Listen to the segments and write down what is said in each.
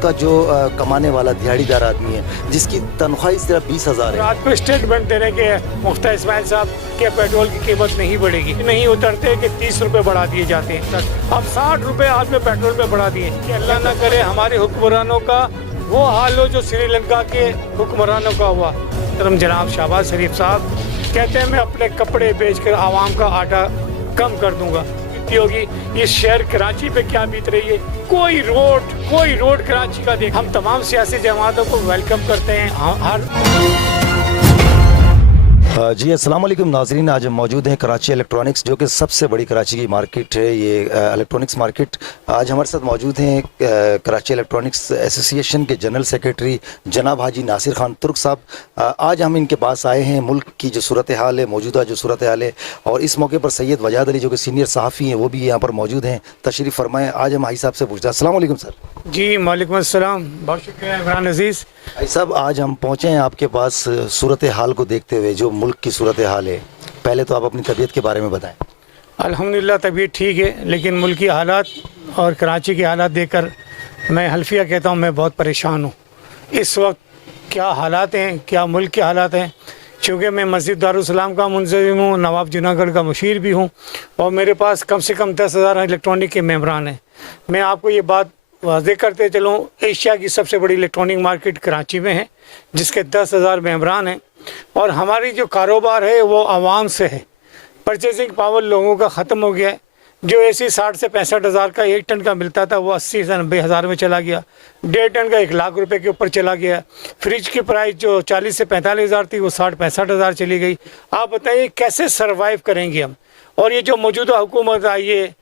का जो कमाने वाला दिहाड़ीदार आदमी है जिसकी तनख्वाह सिर्फ 20,000 है। रात को स्टेटमेंट देने के मुफ्ती इस्माइल साहब के पेट्रोल की कीमत नहीं बढ़ेगी, नहीं उतरते कि 30 रुपए बढ़ा दिए जाते हैं। अब 60 रुपए आज में पेट्रोल पे बढ़ा दिए कि अल्लाह ना करे हमारे हुक्मरानों का वो हाल हो जो श्रीलंका के हुक्मरानों का हुआ। जनाब शहबाज शरीफ साहब कहते हैं मैं अपने कपड़े बेचकर आवाम का आटा कम कर दूंगा। होगी ये शहर कराची पे क्या बीत रही है। कोई रोड कराची का देख। हम तमाम सियासी जमातों को वेलकम करते हैं। हर जी अस्सलाम वालेकुम नाज़रीन, आज हम मौजूद हैं कराची इलेक्ट्रॉनिक्स जो कि सबसे बड़ी कराची की मार्केट है। ये इलेक्ट्रॉनिक्स मार्केट। आज हमारे साथ मौजूद हैं कराची इलेक्ट्रॉनिक्स एसोसिएशन के जनरल सेक्रेटरी जनाब हाजी नासिर खान तुर्क साहब। आज हम इनके पास आए हैं मुल्क की जो सूरत हाल है, मौजूदा जो सूरत हाल है, और इस मौके पर सैयद वजाद अली जो कि सीनियर सहाफ़ी हैं वो भी यहाँ पर मौजूद हैं। तशरीफ़ फरमाएँ। आज हम हाई साहब से पूछते हैं। अस्सलाम वालेकुम सर। जी वालेकुम अस्सलाम, बहुत शुक्रिया इमरान अजीज़। भाई साहब, आज हम पहुँचे हैं आपके पास सूरत हाल को देखते हुए, जो मुल्क की सूरत हाल है। पहले तो आप अपनी तबीयत के बारे में बताएं। अल्हम्दुलिल्लाह तबीयत ठीक है, लेकिन मुल्क की हालात और कराची के हालात देखकर मैं हल्फिया कहता हूँ मैं बहुत परेशान हूँ। इस वक्त क्या हालात हैं, क्या मुल्क के हालात हैं। चूँकि मैं मस्जिद दारुस्सलाम का मुंतज़िम हूँ, नवाब जूनागढ़ का मुशीर भी हूँ, और मेरे पास कम से कम 10,000 इलेक्ट्रॉनिक के मेम्बरान हैं। मैं आपको ये बात वाज़ेह करते चलूँ, एशिया की सबसे बड़ी इलेक्ट्रॉनिक मार्केट कराची में है जिसके 10,000 मेम्बरान हैं, और हमारी जो कारोबार है वो आवाम से है। परचेजिंग पावर लोगों का ख़त्म हो गया है। जो ऐसी 60 से 65,000 का 1 टन का मिलता था वो 80 से 90,000 में चला गया। 1.5 टन का 1 लाख रुपए के ऊपर चला गया। फ्रिज की प्राइस जो 40 से 45,000 थी वो 60-65,000 चली गई। आप बताइए कैसे सर्वाइव करेंगे हम। और ये जो मौजूदा हुकूमत आई है,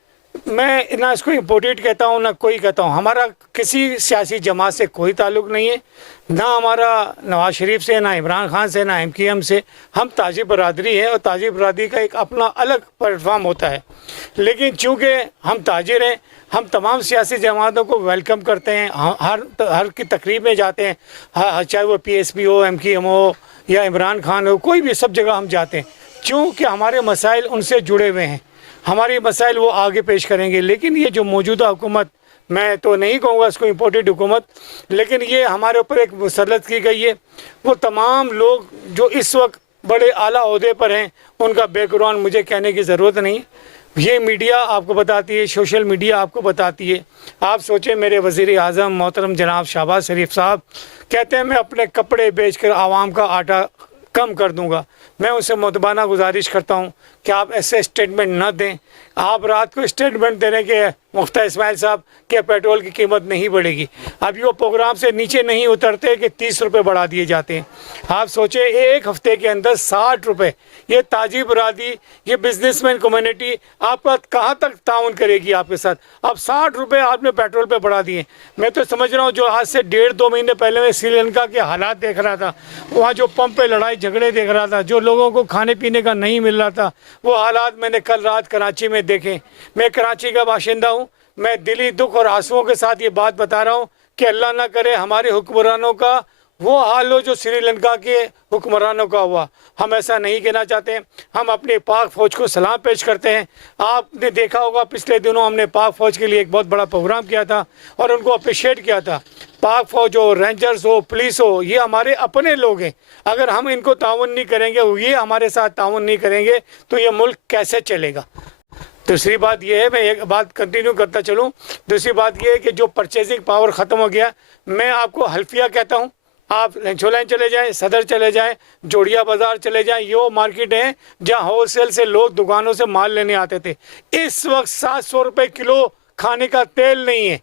मैं ना इसको इम्पोर्टेड कहता हूँ ना कोई कहता हूँ। हमारा किसी सियासी जमात से कोई ताल्लुक़ नहीं है, ना हमारा नवाज शरीफ से, ना इमरान खान से, ना MKM से। हम ताजी बरादरी हैं, और ताजी बरादरी का एक अपना अलग प्लेटफार्म होता है। लेकिन चूँकि हम ताजिर हैं, हम तमाम सियासी जमातों को वेलकम करते हैं। हर की तकरीब में जाते हैं, चाहे वो PSP हो, MKM हो या इमरान खान हो, कोई भी, सब जगह हम जाते हैं। क्योंकि हमारे मसाइल उनसे जुड़े हुए हैं, हमारी मसाइल वो आगे पेश करेंगे। लेकिन ये जो मौजूदा हुकूमत, मैं तो नहीं कहूँगा इसको इम्पोर्टेड हुकूमत, लेकिन ये हमारे ऊपर एक मुसल्लत की गई है। वो तमाम लोग जो इस वक्त बड़े आला ओहदे पर हैं, उनका बैकग्राउंड मुझे कहने की ज़रूरत नहीं। ये मीडिया आपको बताती है, सोशल मीडिया आपको बताती है। आप सोचें, मेरे वज़ीर आज़म मोहतरम जनाब शहबाज शरीफ साहब कहते हैं मैं अपने कपड़े बेचकर आवाम का आटा कम कर दूंगा। मैं उनसे मुतबाना गुजारिश करता हूं कि आप ऐसे स्टेटमेंट न दें। आप रात को स्टेटमेंट देने के मुफ्ती इस्माइल साहब के पेट्रोल की कीमत नहीं बढ़ेगी। अभी वो प्रोग्राम से नीचे नहीं उतरते कि 30 रुपये बढ़ा दिए जाते हैं। आप सोचें, एक हफ्ते के अंदर 60 रुपये। ये ताजी बरादरी, ये बिजनेसमैन कम्युनिटी आपका कहाँ तक ताउन करेगी आपके साथ। अब 60 रुपये आपने पेट्रोल पे बढ़ा दिए। मैं तो समझ रहा हूँ, जो आज से 1.5-2 महीने पहले मैं श्रीलंका के हालात देख रहा था, वहाँ जो पंप पे लड़ाई झगड़े देख रहा था, जो लोगों को खाने पीने का नहीं मिल रहा था, वो हालात मैंने कल रात कराची में देखे। मैं कराची का बाशिंदा हूँ। मैं दिली दुख और आंसुओं के साथ ये बात बता रहा हूँ कि अल्लाह ना करे हमारे हुक्मरानों का वो हाल हो जो श्रीलंका के हुक्मरानों का हुआ। हम ऐसा नहीं कहना चाहते। हम अपने पाक फ़ौज को सलाम पेश करते हैं। आपने देखा होगा पिछले दिनों हमने पाक फ़ौज के लिए एक बहुत बड़ा प्रोग्राम किया था और उनको अप्रिशिएट किया था। पाक फ़ौज हो, रेंजर्स हो, पुलिस हो, ये हमारे अपने लोग हैं। अगर हम इनको ताउन नहीं करेंगे, ये हमारे साथ ताउन नहीं करेंगे, तो ये मुल्क कैसे चलेगा। दूसरी बात यह है, मैं एक बात कंटिन्यू करता चलूँ। दूसरी बात यह है कि जो परचेजिंग पावर ख़त्म हो गया, मैं आपको हल्फिया कहता हूँ। आप लंचोलाइन चले जाएं, सदर चले जाएं, जोड़िया बाज़ार चले जाएं, ये वो मार्केट हैं जहाँ होलसेल से लोग दुकानों से माल लेने आते थे। इस वक्त 700 रुपये किलो खाने का तेल नहीं है,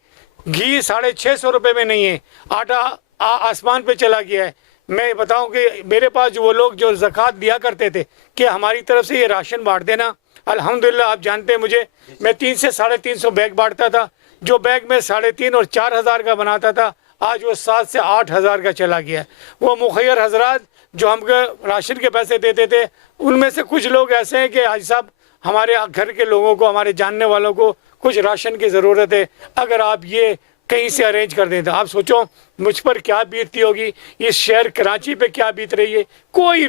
घी 650 रुपये में नहीं है, आटा आसमान पे चला गया है। मैं बताऊं कि मेरे पास जो वो लोग जो ज़कात दिया करते थे कि हमारी तरफ से ये राशन बांट देना, अल्हम्दुलिल्लाह आप जानते हैं मुझे, मैं 300 से 350 बैग बांटता था। जो बैग में 3,500 और 4,000 का बनाता था, आज वो 7 से 8,000 का चला गया। वो मुखैर हजरात जो हमको राशन के पैसे देते थे, उनमें से कुछ लोग ऐसे हैं कि आज साहब हमारे घर के लोगों को, हमारे जानने वालों को कुछ राशन की ज़रूरत है, अगर आप ये कहीं से अरेंज कर दें। तो आप सोचो मुझ पर क्या बीतती होगी, इस शहर कराची पे क्या बीत रही है। कोई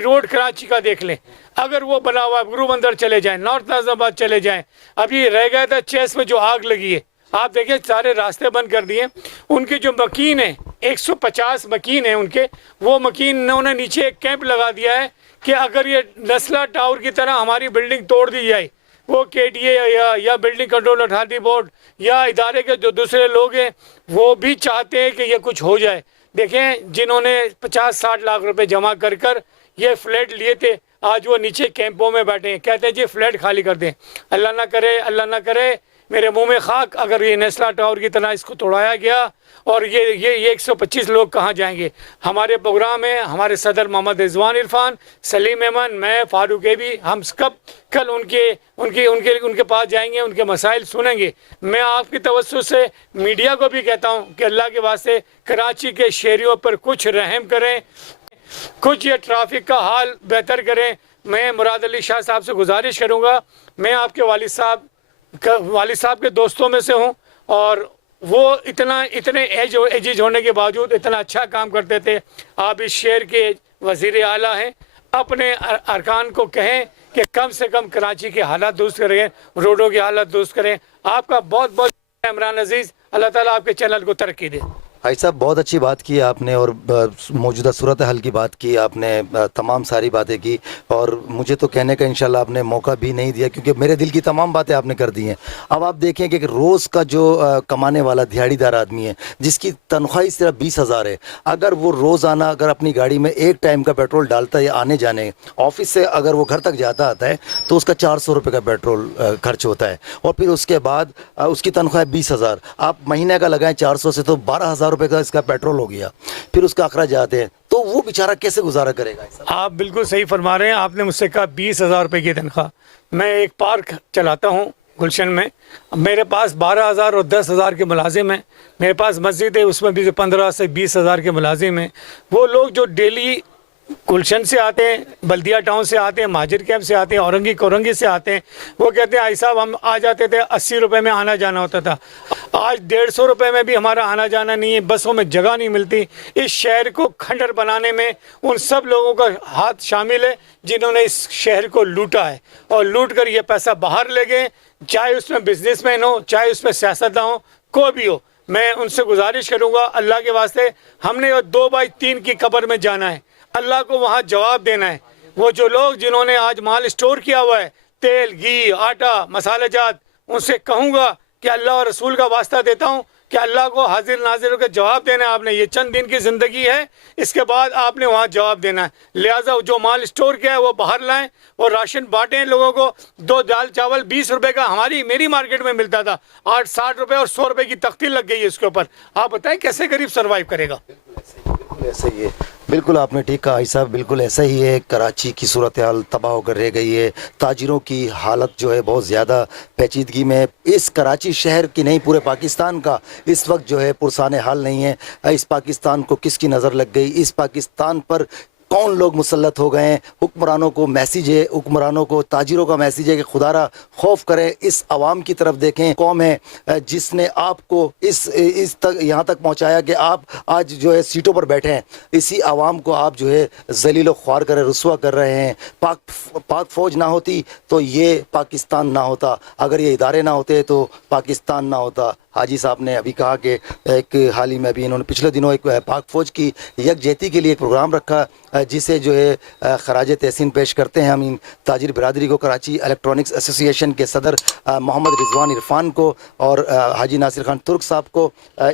रोड कराची का देख लें, अगर वो बना हुआ, गुरु मंदिर चले जाएं, नॉर्थ नाज़िमाबाद चले जाएं। अभी रह गया था चेस में जो आग लगी है, आप देखिए सारे रास्ते बंद कर दिए। उनके जो मकीन है 150 मकीन है उनके, वो मकीन उन्होंने नीचे एक कैंप लगा दिया है कि अगर ये नस्ला टावर की तरह हमारी बिल्डिंग तोड़ दी जाए, वो KDA या बिल्डिंग कंट्रोल अथॉरिटी बोर्ड या इदारे के जो दूसरे लोग हैं वो भी चाहते हैं कि ये कुछ हो जाए। देखें, जिन्होंने 50-60 लाख रुपए जमा कर कर ये फ्लैट लिए थे, आज वो नीचे कैंपों में बैठे हैं, कहते हैं जी फ्लैट खाली कर दें। अल्लाह ना करे, अल्लाह ना करे, मेरे मुंह में खाक अगर ये नेस्ला टावर की तरह इसको तोड़ाया गया और ये 125 लोग कहाँ जाएंगे। हमारे प्रोग्राम में हमारे सदर मोहम्मद रिजवान इरफान, सलीम अहमद, मैं, फारूक एबी, हम कल उनके पास जाएंगे, उनके मसाइल सुनेंगे। मैं आपकी तवज्जो से मीडिया को भी कहता हूँ कि अल्लाह के वास्ते कराची के शहरियों पर कुछ रहम करें, कुछ ये ट्रैफिक का हाल बेहतर करें। मैं मुराद अली शाह साहब से गुजारिश करूँगा, मैं आपके वालिद साहब के दोस्तों में से हूँ और वो इतने एजिज होने के बावजूद इतना अच्छा काम करते थे। आप इस शहर के वज़ीर आला हैं, अपने अरकान को कहें कि कम से कम कराची के हालात दुरुस्त करें, रोडों की हालत दुरुस्त करें। आपका बहुत बहुत इमरान अजीज़, अल्लाह ताला आपके चैनल को तरक्की दे। भाई साहब, बहुत अच्छी बात की आपने और मौजूदा सूरत हाल की बात की आपने, तमाम सारी बातें की और मुझे तो कहने का इंशाल्लाह आपने मौका भी नहीं दिया क्योंकि मेरे दिल की तमाम बातें आपने कर दी हैं। अब आप देखें कि रोज़ का जो कमाने वाला दिहाड़ीदार आदमी है जिसकी तनख्वाही सिर्फ 20,000 है, अगर वो रोज़ाना अगर अपनी गाड़ी में एक टाइम का पेट्रोल डालता है या आने जाने ऑफिस से अगर वो घर तक जाता आता है तो उसका 400 रुपये का पेट्रोल खर्च होता है और फिर उसके बाद उसकी तनख्वाह 20,000, आप महीने का लगाएं 400 से तो 12,000 रुपये का इसका पेट्रोल हो गया, फिर उसका अखराज जाते हैं, तो वो बेचारा कैसे गुजारा करेगा। आप बिल्कुल सही फरमा रहे हैं। आपने मुझसे कहा 20,000 रुपये की तनख्वाह, मैं एक पार्क चलाता हूँ गुलशन में, मेरे पास 12,000 और 10,000 के मुलाजिम हैं। मेरे पास मस्जिद है, उसमें भी 15 से 20,000 के मुलाजिम हैं। वो लोग जो डेली गुलशन से आते हैं, बल्दिया टाउन से आते हैं, महाजिर कैंप से आते हैं, औरंगी से आते हैं, वो कहते हैं आई साहब हम आ जाते थे 80 रुपये में आना जाना होता था, आज 150 रुपये में भी हमारा आना जाना नहीं है, बसों में जगह नहीं मिलती। इस शहर को खंडर बनाने में उन सब लोगों का हाथ शामिल है जिन्होंने इस शहर को लूटा है और लूट कर ये पैसा बाहर ले गए, चाहे उसमें बिजनेसमैन हो, चाहे उसमें सियासतदान हो, कोई भी हो। मैं उनसे गुजारिश करूँगा, अल्लाह के वास्ते हमने 2x3 की कब्र में जाना है, अल्लाह को वहाँ जवाब देना है। वो जो लोग जिन्होंने आज माल स्टोर किया हुआ है, तेल, घी, आटा, मसाले जात, उनसे कहूँगा कि अल्लाह और रसूल का वास्ता देता हूँ कि अल्लाह को हाजिर नाजिर होकर जवाब देना है। आपने ये चंद दिन की ज़िंदगी है, इसके बाद आपने वहाँ जवाब देना है। लिहाजा जो माल स्टोर किया है वो बाहर लाएं और राशन बांटें लोगों को। 2 दाल चावल 20 रुपए का मेरी मार्केट में मिलता था, आज 60 रुपये और 100 रुपये की तख्ती लग गई है इसके ऊपर। आप बताएं कैसे गरीब सर्वाइव करेगा। ऐसा ही है, बिल्कुल आपने ठीक कहा भाई साहब, बिल्कुल ऐसा ही है। कराची की सूरत हाल तबाह होकर रह गई है, ताजिरों की हालत जो है बहुत ज़्यादा पेचीदगी में। इस कराची शहर की नहीं पूरे पाकिस्तान का इस वक्त जो है पुरसाने हाल नहीं है। इस पाकिस्तान को किसकी नज़र लग गई, इस पाकिस्तान पर कौन लोग मुसल्लत हो गए हैं। हुक्मरानों को मैसेज है, हुक्मरानों को, ताजिरों का मैसेज है कि खुदारा खौफ करें, इस आवाम की तरफ देखें। कौम है जिसने आपको इस तक यहाँ तक पहुँचाया कि आप आज जो है सीटों पर बैठे हैं, इसी आवाम को आप जो है जलील ख्वार कर रुस्वा कर रहे हैं। पाक फ़ौज ना होती तो ये पाकिस्तान ना होता, अगर ये इदारे ना होते तो पाकिस्तान ना होता। हाजी साहब ने अभी कहा कि एक हाल ही में भी इन्होंने पिछले दिनों एक पाक फ़ौज की यकजहती के लिए एक प्रोग्राम रखा जिसे जो है खराज तहसीन पेश करते हैं हम इन ताजिर बिरादरी को, कराची इलेक्ट्रॉनिक्स एसोसिएशन के सदर मोहम्मद रिजवान इरफान को और हाजी नासिर खान तुर्क साहब को।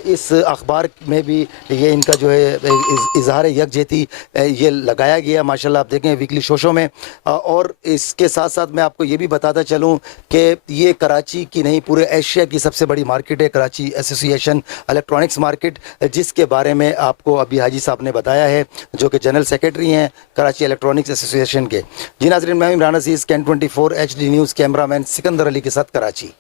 इस अखबार में भी ये इनका जो है इजहार यकजहती ये लगाया गया माशाल्लाह, आप देखें वीकली शोशों में। और इसके साथ साथ मैं आपको ये भी बताता चलूँ कि ये कराची की नहीं पूरे एशिया की सबसे बड़ी मार्केट है कराची एसोसिएशन इलेक्ट्रॉनिक्स मार्केट, जिसके बारे में आपको अभी हाजी साहब ने बताया है जो कि जनरल सेक्रेटरी हैं कराची इलेक्ट्रॉनिक्स एसोसिएशन के। जी नाज़रीन, मैं Imran Aziz, Can 24 HD news cameraman Sikandar Ali के साथ कराची।